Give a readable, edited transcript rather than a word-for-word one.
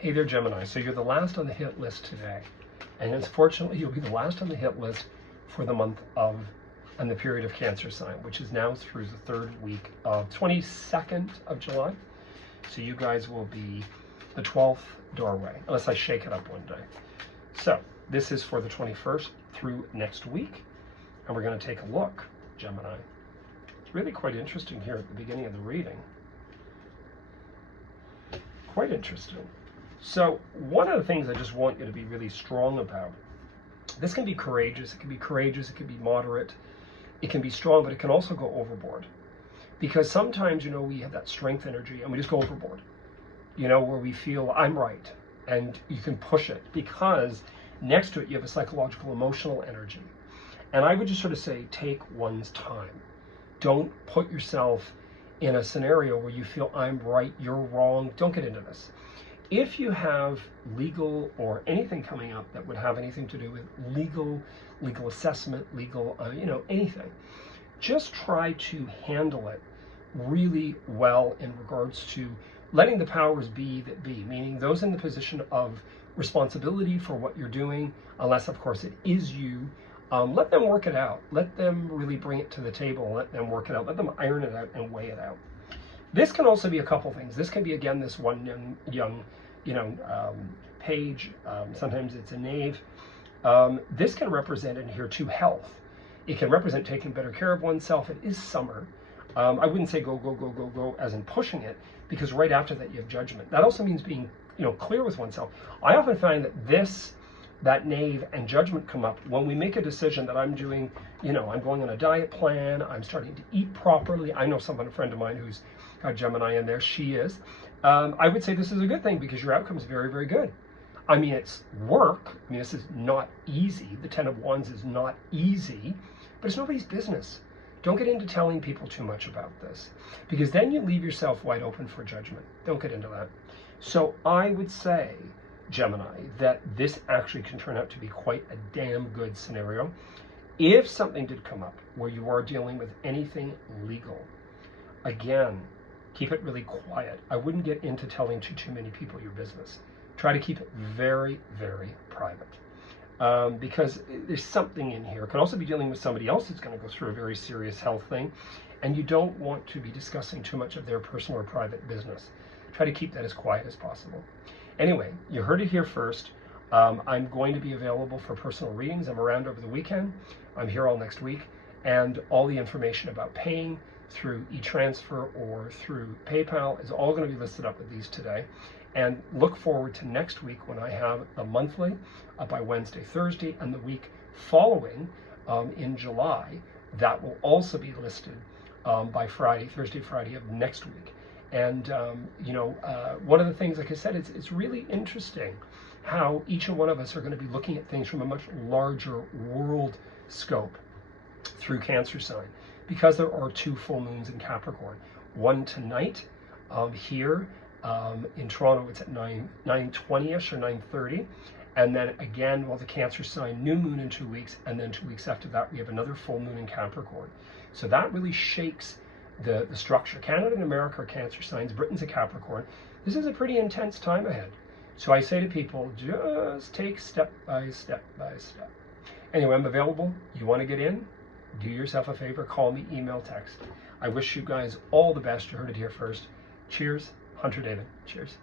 Hey there, Gemini. So you're the last on the hit list today. And unfortunately, you'll be the last on the hit list for the month of and the period of Cancer sign, which is now through the third week of 22nd of July. So you guys will be the 12th doorway, unless I shake it up one day. So this is for the 21st through next week. And we're going to take a look, Gemini. It's really quite interesting here at the beginning of the reading. Quite interesting. So one of the things I just want you to be really strong about, this can be courageous, it can be moderate, it can be strong, but it can also go overboard. Because sometimes, we have that strength energy and we just go overboard, where we feel I'm right, and you can push it because next to it you have a psychological, emotional energy. And I would just sort of say, take one's time. Don't put yourself in a scenario where you feel I'm right, you're wrong. Don't get into this. If you have legal or anything coming up that would have anything to do with legal assessment, anything, just try to handle it really well in regards to letting the powers be that be, meaning those in the position of responsibility for what you're doing, unless of course it is you, let them work it out. Let them really bring it to the table, let them work it out, let them iron it out and weigh it out. This can also be a couple things. This can be, again, this one young page. Sometimes it's a knave. This can represent in here too health. It can represent taking better care of oneself. It is summer. I wouldn't say go as in pushing it, because right after that you have judgment. That also means being clear with oneself. I often find that that knave and judgment come up when we make a decision that I'm doing, I'm going on a diet plan, I'm starting to eat properly. I know a friend of mine who's got Gemini in there, she is. I would say this is a good thing because your outcome is very, very good. I mean, it's work. I mean, this is not easy. The 10 of Wands is not easy, but it's nobody's business. Don't get into telling people too much about this, because then you leave yourself wide open for judgment. Don't get into that. So I would say, Gemini, that this actually can turn out to be quite a damn good scenario. If something did come up where you are dealing with anything legal, again, keep it really quiet. I wouldn't get into telling too many people your business. Try to keep it very, very private. Because there's something in here. It can also be dealing with somebody else who's going to go through a very serious health thing, and you don't want to be discussing too much of their personal or private business. Try to keep that as quiet as possible. Anyway, you heard it here first. I'm going to be available for personal readings. I'm around over the weekend. I'm here all next week, and all the information about paying through e-transfer or through PayPal is all going to be listed up with these today. And look forward to next week when I have the monthly by Wednesday, Thursday, and the week following in July, that will also be listed by Thursday, Friday of next week. And, one of the things, like I said, it's really interesting how each and one of us are going to be looking at things from a much larger world scope through Cancer sign, because there are 2 full moons in Capricorn. One tonight here in Toronto, it's at 9:20ish or 9:30. And then again, the Cancer sign, new moon in 2 weeks. And then 2 weeks after that, we have another full moon in Capricorn. So that really shakes the structure. Canada and America are Cancer signs. Britain's a Capricorn. This is a pretty intense time ahead. So I say to people, just take step by step by step. Anyway, I'm available. You want to get in? Do yourself a favor. Call me, email, text. I wish you guys all the best. You heard it here first. Cheers. Hunter David. Cheers.